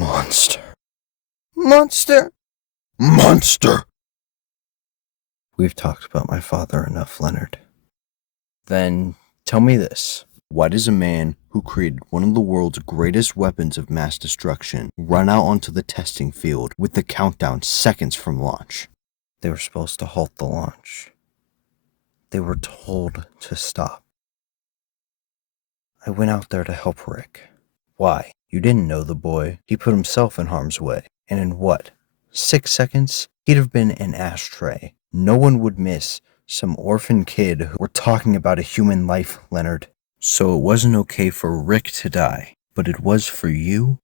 Monster. Monster! Monster! We've talked about my father enough, Leonard. Then, tell me this. Why does a man who created one of the world's greatest weapons of mass destruction run out onto the testing field with the countdown seconds from launch? They were supposed to halt the launch. They were told to stop. I went out there to help Rick. Why? You didn't know the boy. He put himself in harm's way. And in what? 6 seconds? He'd have been an ashtray. No one would miss some orphan kid who... We're talking about a human life, Leonard. So it wasn't okay for Rick to die, but it was for you?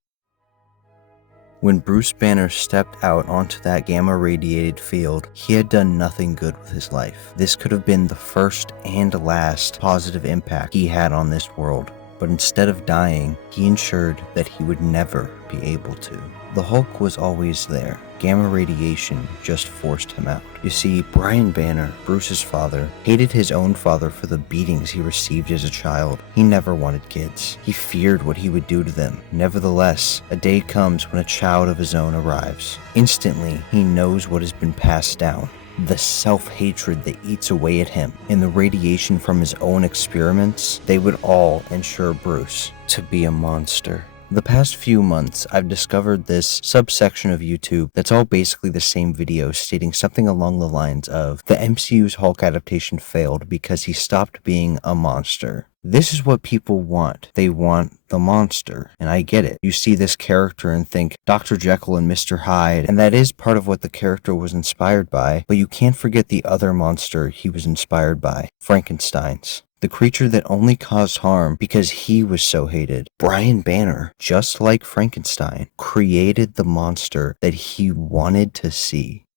When Bruce Banner stepped out onto that gamma-radiated field, he had done nothing good with his life. This could have been the first and last positive impact he had on this world. But instead of dying, he ensured that he would never be able to. The Hulk was always there. Gamma radiation just forced him out. You see, Brian Banner, Bruce's father, hated his own father for the beatings he received as a child. He never wanted kids. He feared what he would do to them. Nevertheless, a day comes when a child of his own arrives. Instantly, he knows what has been passed down. The self-hatred that eats away at him, and the radiation from his own experiments, they would all ensure Bruce to be a monster. The past few months, I've discovered this subsection of YouTube that's all basically the same video stating something along the lines of, the MCU's Hulk adaptation failed because he stopped being a monster. This is what people want. They want the monster. And I get it. You see this character and think Dr. Jekyll and Mr. Hyde, and that is part of what the character was inspired by, but you can't forget the other monster he was inspired by, Frankenstein's. The creature that only caused harm because he was so hated. Brian Banner, just like Frankenstein, created the monster that he wanted to see.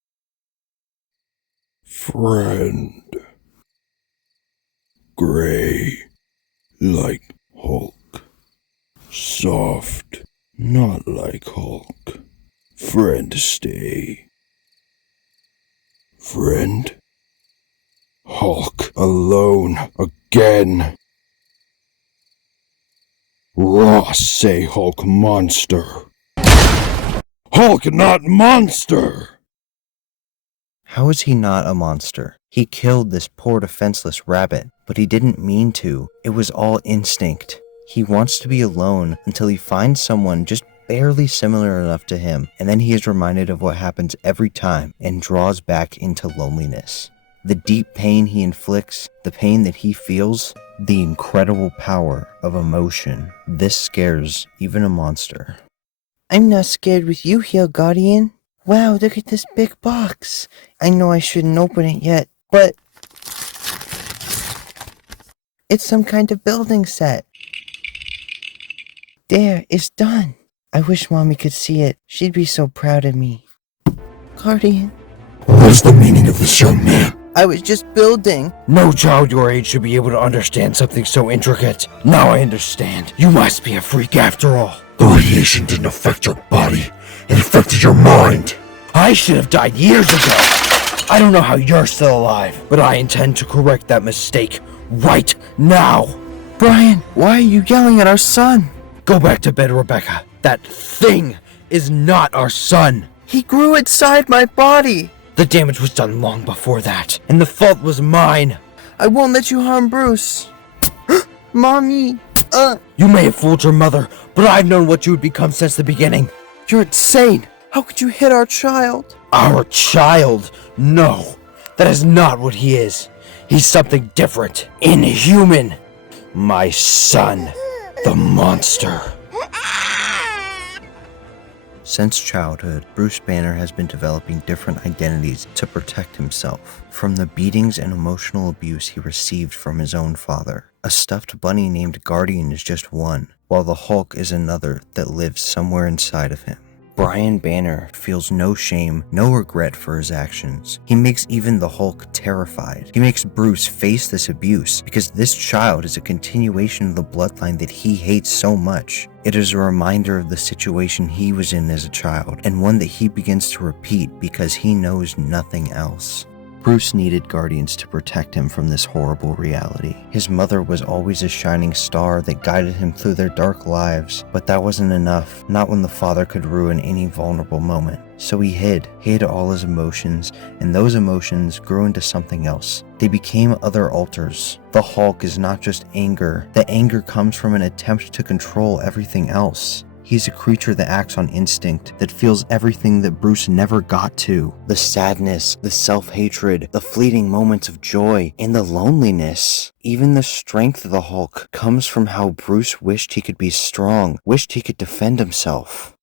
Friend. Gray, like Hulk. Soft, not like Hulk. Friend, stay. Friend? Hulk, alone, again. Ross say Hulk monster. Hulk not monster! How is he not a monster? He killed this poor defenseless rabbit, but he didn't mean to. It was all instinct. He wants to be alone until he finds someone just barely similar enough to him, and then he is reminded of what happens every time and draws back into loneliness. The deep pain he inflicts, the pain that he feels, the incredible power of emotion. This scares even a monster. I'm not scared with you here, Guardian. Wow, look at this big box. I know I shouldn't open it yet, but it's some kind of building set. There, it's done. I wish Mommy could see it. She'd be so proud of me. Guardian. What is the meaning of this, young man? I was just building. No child your age should be able to understand something so intricate. Now I understand. You must be a freak after all. The radiation didn't affect your body. It affected your mind. I should have died years ago. I don't know how you're still alive, but I intend to correct that mistake right now. Brian, why are you yelling at our son? Go back to bed, Rebecca. That thing is not our son. He grew inside my body. The damage was done long before that, and the fault was mine. I won't let you harm Bruce. Mommy, You may have fooled your mother, but I've known what you would become since the beginning. You're insane. How could you hit our child? Our child? No, that is not what he is. He's something different. Inhuman. My son, the monster. Since childhood, Bruce Banner has been developing different identities to protect himself from the beatings and emotional abuse he received from his own father. A stuffed bunny named Guardian is just one, while the Hulk is another that lives somewhere inside of him. Brian Banner feels no shame, no regret for his actions. He makes even the Hulk terrified. He makes Bruce face this abuse because this child is a continuation of the bloodline that he hates so much. It is a reminder of the situation he was in as a child, and one that he begins to repeat because he knows nothing else. Bruce needed guardians to protect him from this horrible reality. His mother was always a shining star that guided him through their dark lives, but that wasn't enough, not when the father could ruin any vulnerable moment. So he hid all his emotions, and those emotions grew into something else. They became other alters. The Hulk is not just anger. The anger comes from an attempt to control everything else. He's a creature that acts on instinct, that feels everything that Bruce never got to. The sadness, the self-hatred, the fleeting moments of joy, and the loneliness. Even the strength of the Hulk comes from how Bruce wished he could be strong, wished he could defend himself.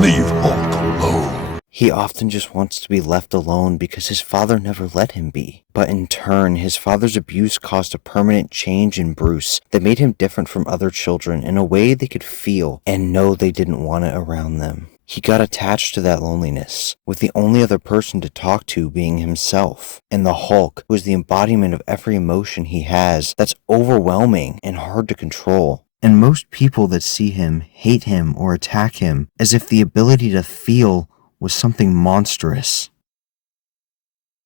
Leave Hulk alone. He often just wants to be left alone because his father never let him be. But in turn, his father's abuse caused a permanent change in Bruce that made him different from other children in a way they could feel and know they didn't want it around them. He got attached to that loneliness, with the only other person to talk to being himself. And the Hulk was the embodiment of every emotion he has that's overwhelming and hard to control. And most people that see him hate him or attack him as if the ability to feel was something monstrous.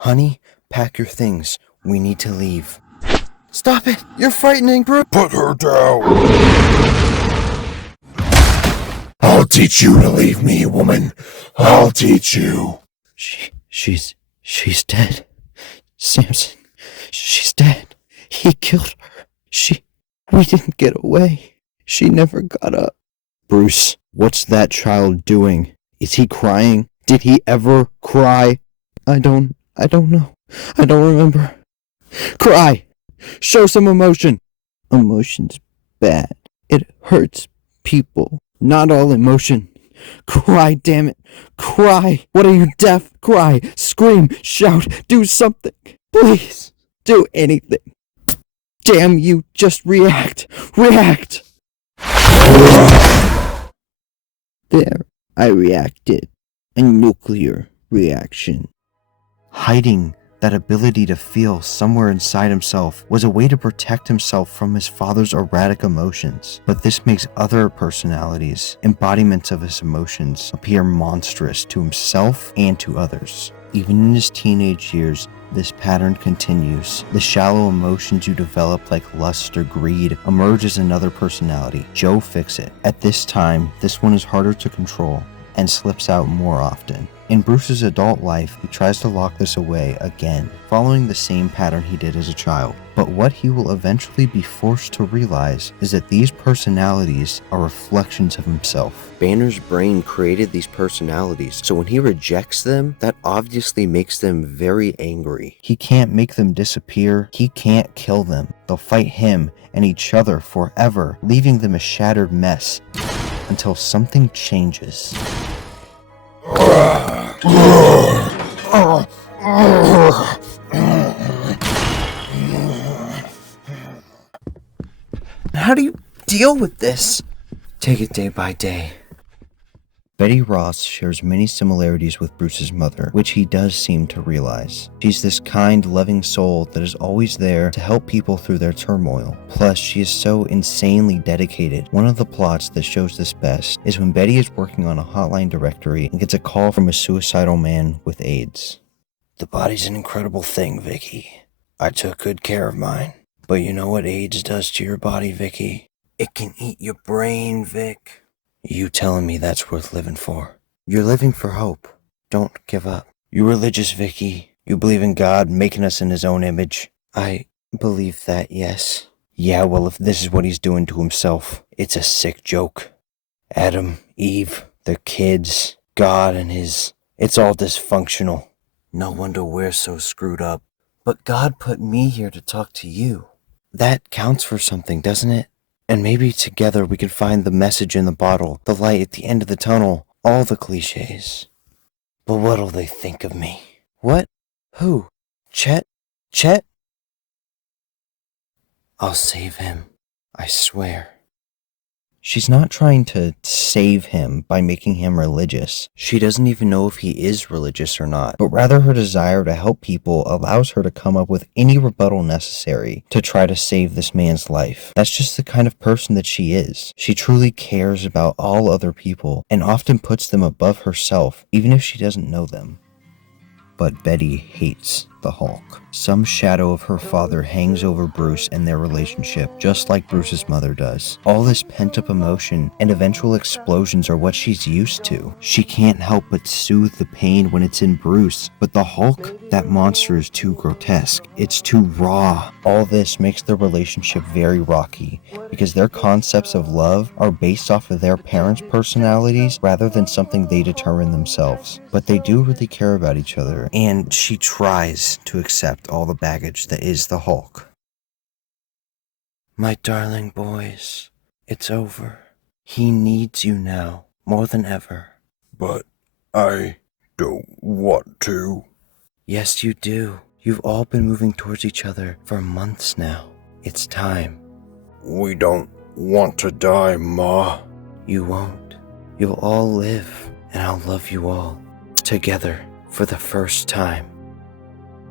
Honey, pack your things. We need to leave. Stop it! You're frightening, Bruce! Put her down. I'll teach you to leave me, woman. I'll teach you. She's dead. Samson, she's dead. He killed her. We didn't get away. She never got up. Bruce, what's that child doing? Is he crying? Did he ever cry? I don't know. I don't remember. Cry! Show some emotion! Emotion's bad. It hurts people. Not all emotion. Cry, damn it. Cry! What are you, deaf? Cry! Scream! Shout! Do something! Please! Do anything! Damn you! Just react! React! There. I reacted. A nuclear reaction. Hiding that ability to feel somewhere inside himself was a way to protect himself from his father's erratic emotions. But this makes other personalities, embodiments of his emotions, appear monstrous to himself and to others. Even in his teenage years, this pattern continues. The shallow emotions you develop like lust or greed emerge as another personality. Joe Fix-It. At this time, this one is harder to control and slips out more often. In Bruce's adult life, he tries to lock this away again, following the same pattern he did as a child. But what he will eventually be forced to realize is that these personalities are reflections of himself. Banner's brain created these personalities, so when he rejects them, that obviously makes them very angry. He can't make them disappear, he can't kill them. They'll fight him and each other forever, leaving them a shattered mess until something changes. How do you deal with this? Take it day by day. Betty Ross shares many similarities with Bruce's mother, which he does seem to realize. She's this kind, loving soul that is always there to help people through their turmoil. Plus, she is so insanely dedicated. One of the plots that shows this best is when Betty is working on a hotline directory and gets a call from a suicidal man with AIDS. The body's an incredible thing, Vicky. I took good care of mine. But you know what AIDS does to your body, Vicky? It can eat your brain, Vic. You telling me that's worth living for? You're living for hope. Don't give up. You religious, Vicky? You believe in God making us in his own image? I believe that, yes. Yeah, well, if this is what he's doing to himself, it's a sick joke. Adam, Eve, their kids, God and his... It's all dysfunctional. No wonder we're so screwed up. But God put me here to talk to you. That counts for something, doesn't it? And maybe together we can find the message in the bottle, the light at the end of the tunnel, all the cliches. But what'll they think of me? What? Who? Chet? Chet? I'll save him. I swear. She's not trying to save him by making him religious. She doesn't even know if he is religious or not, but rather her desire to help people allows her to come up with any rebuttal necessary to try to save this man's life. That's just the kind of person that she is. She truly cares about all other people and often puts them above herself, even if she doesn't know them. but Betty hates the Hulk. Some shadow of her father hangs over Bruce and their relationship, just like Bruce's mother does. All this pent-up emotion and eventual explosions are what she's used to. She can't help but soothe the pain when it's in Bruce, but the Hulk, that monster is too grotesque. It's too raw. All this makes their relationship very rocky, because their concepts of love are based off of their parents' personalities rather than something they determine themselves. But they do really care about each other, and she tries to accept all the baggage that is the Hulk. My darling boys, it's over. He needs you now, more than ever. But I don't want to. Yes, you do. You've all been moving towards each other for months now. It's time. We don't want to die, Ma. You won't. You'll all live, and I'll love you all. Together, for the first time.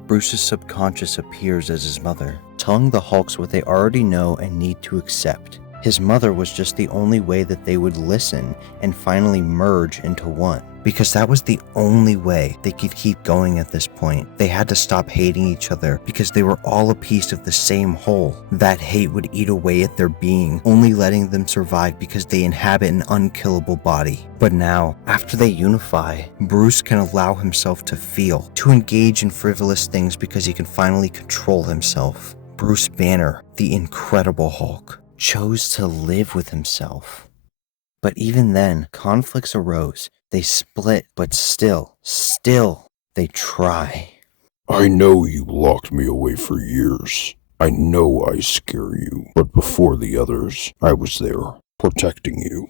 Bruce's subconscious appears as his mother, telling the Hulks what they already know and need to accept. His mother was just the only way that they would listen and finally merge into one. Because that was the only way they could keep going at this point. They had to stop hating each other because they were all a piece of the same whole. That hate would eat away at their being, only letting them survive because they inhabit an unkillable body. But now, after they unify, Bruce can allow himself to feel, to engage in frivolous things because he can finally control himself. Bruce Banner, the Incredible Hulk, chose to live with himself. But even then, conflicts arose. They split, but still, they try. I know you locked me away for years. I know I scare you, but before the others, I was there, protecting you.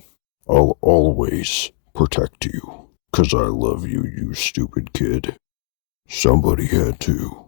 I'll always protect you, 'cause I love you, you stupid kid. Somebody had to.